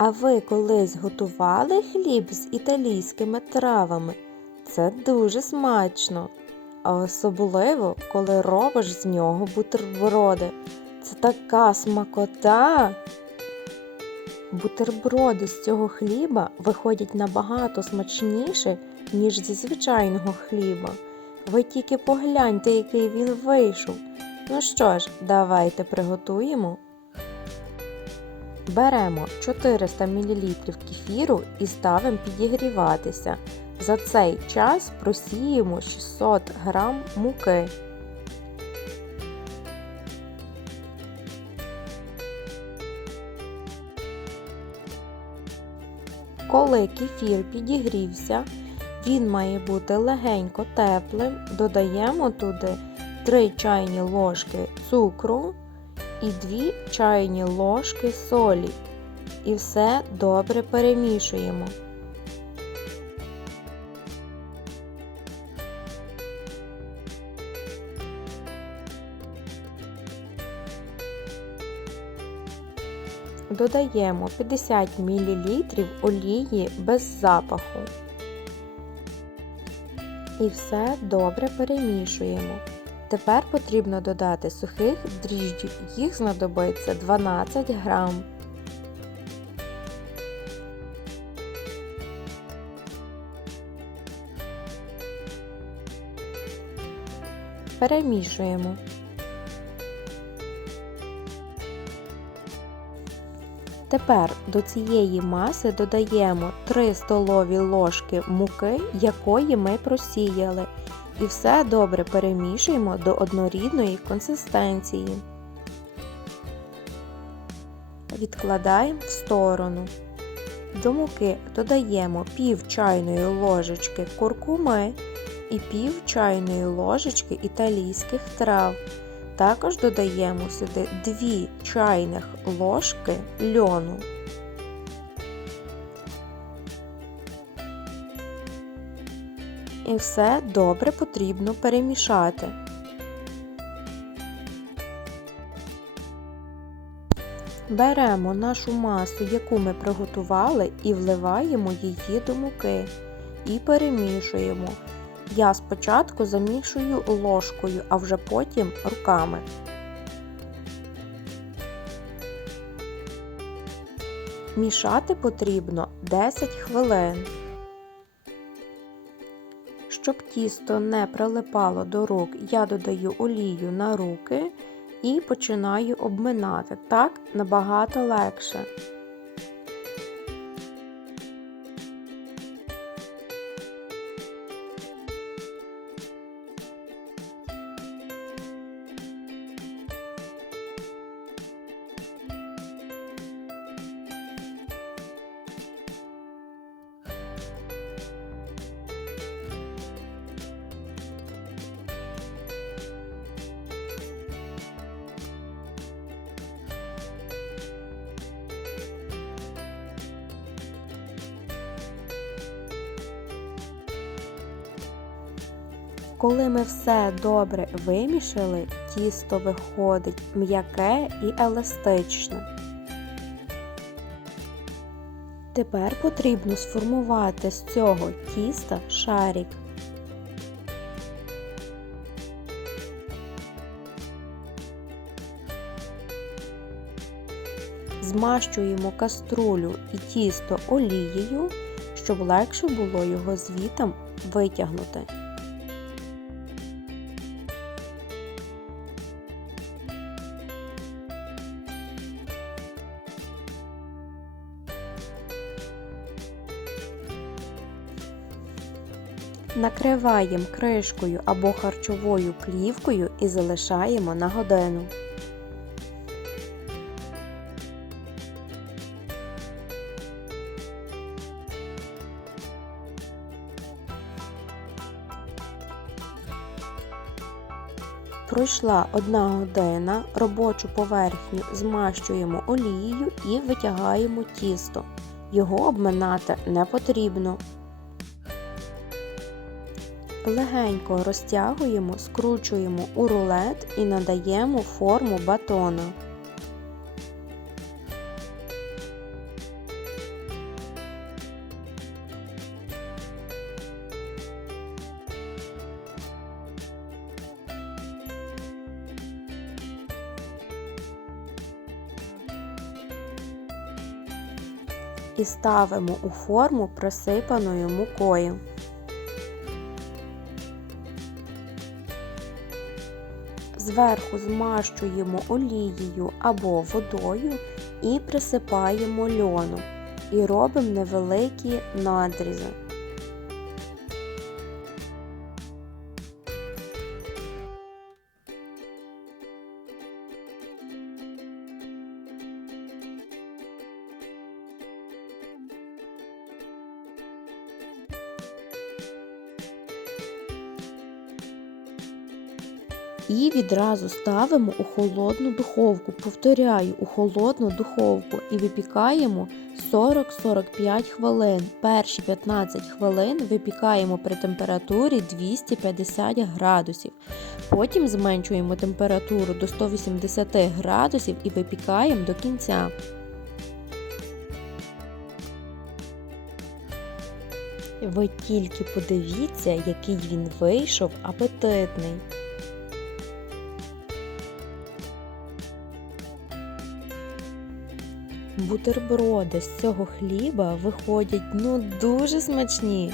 А ви колись готували хліб з італійськими травами? Це дуже смачно. А особливо, коли робиш з нього бутерброди. Це така смакота. Бутерброди з цього хліба виходять набагато смачніше, ніж зі звичайного хліба. Ви тільки погляньте, який він вийшов. Ну що ж, давайте приготуємо. Беремо 400 мл кефіру і ставимо підігріватися. За цей час просіємо 600 г муки. Коли кефір підігрівся, він має бути легенько теплим. Додаємо туди 3 чайні ложки цукру і 2 чайні ложки солі. І все добре перемішуємо. Додаємо 50 мл олії без запаху. І все добре перемішуємо. Тепер потрібно додати сухих дріжджів, їх знадобиться 12 грам. Перемішуємо. Тепер до цієї маси додаємо 3 столові ложки муки, якої ми просіяли, і все добре перемішуємо до однорідної консистенції. Відкладаємо в сторону. До муки додаємо пів чайної ложечки куркуми і пів чайної ложечки італійських трав. Також додаємо сюди 2 чайних ложки льону. І все добре потрібно перемішати. Беремо нашу масу, яку ми приготували, і вливаємо її до муки і перемішуємо. Я спочатку замішую ложкою, а вже потім руками. Мішати потрібно 10 хвилин. Щоб тісто не прилипало до рук, я додаю олію на руки і починаю обминати. Так набагато легше. Коли ми все добре вимішали, тісто виходить м'яке і еластичне. Тепер потрібно сформувати з цього тіста шарик. Змащуємо каструлю і тісто олією, щоб легше було його звітом витягнути. Накриваємо кришкою або харчовою плівкою і залишаємо на годину. Пройшла одна година, робочу поверхню змащуємо олією і витягаємо тісто. Його обминати не потрібно легенько розтягуємо, скручуємо у рулет і надаємо форму батона. І ставимо у форму присипаною мукою. Зверху змащуємо олією або водою і присипаємо льоном. І робимо невеликі надрізи. І відразу ставимо у холодну духовку. Повторяю, у холодну духовку і випікаємо 40-45 хвилин. Перші 15 хвилин випікаємо при температурі 250 градусів. Потім зменшуємо температуру до 180 градусів і випікаємо до кінця. Ви тільки подивіться, який він вийшов апетитний. Бутерброди з цього хліба виходять ну дуже смачні.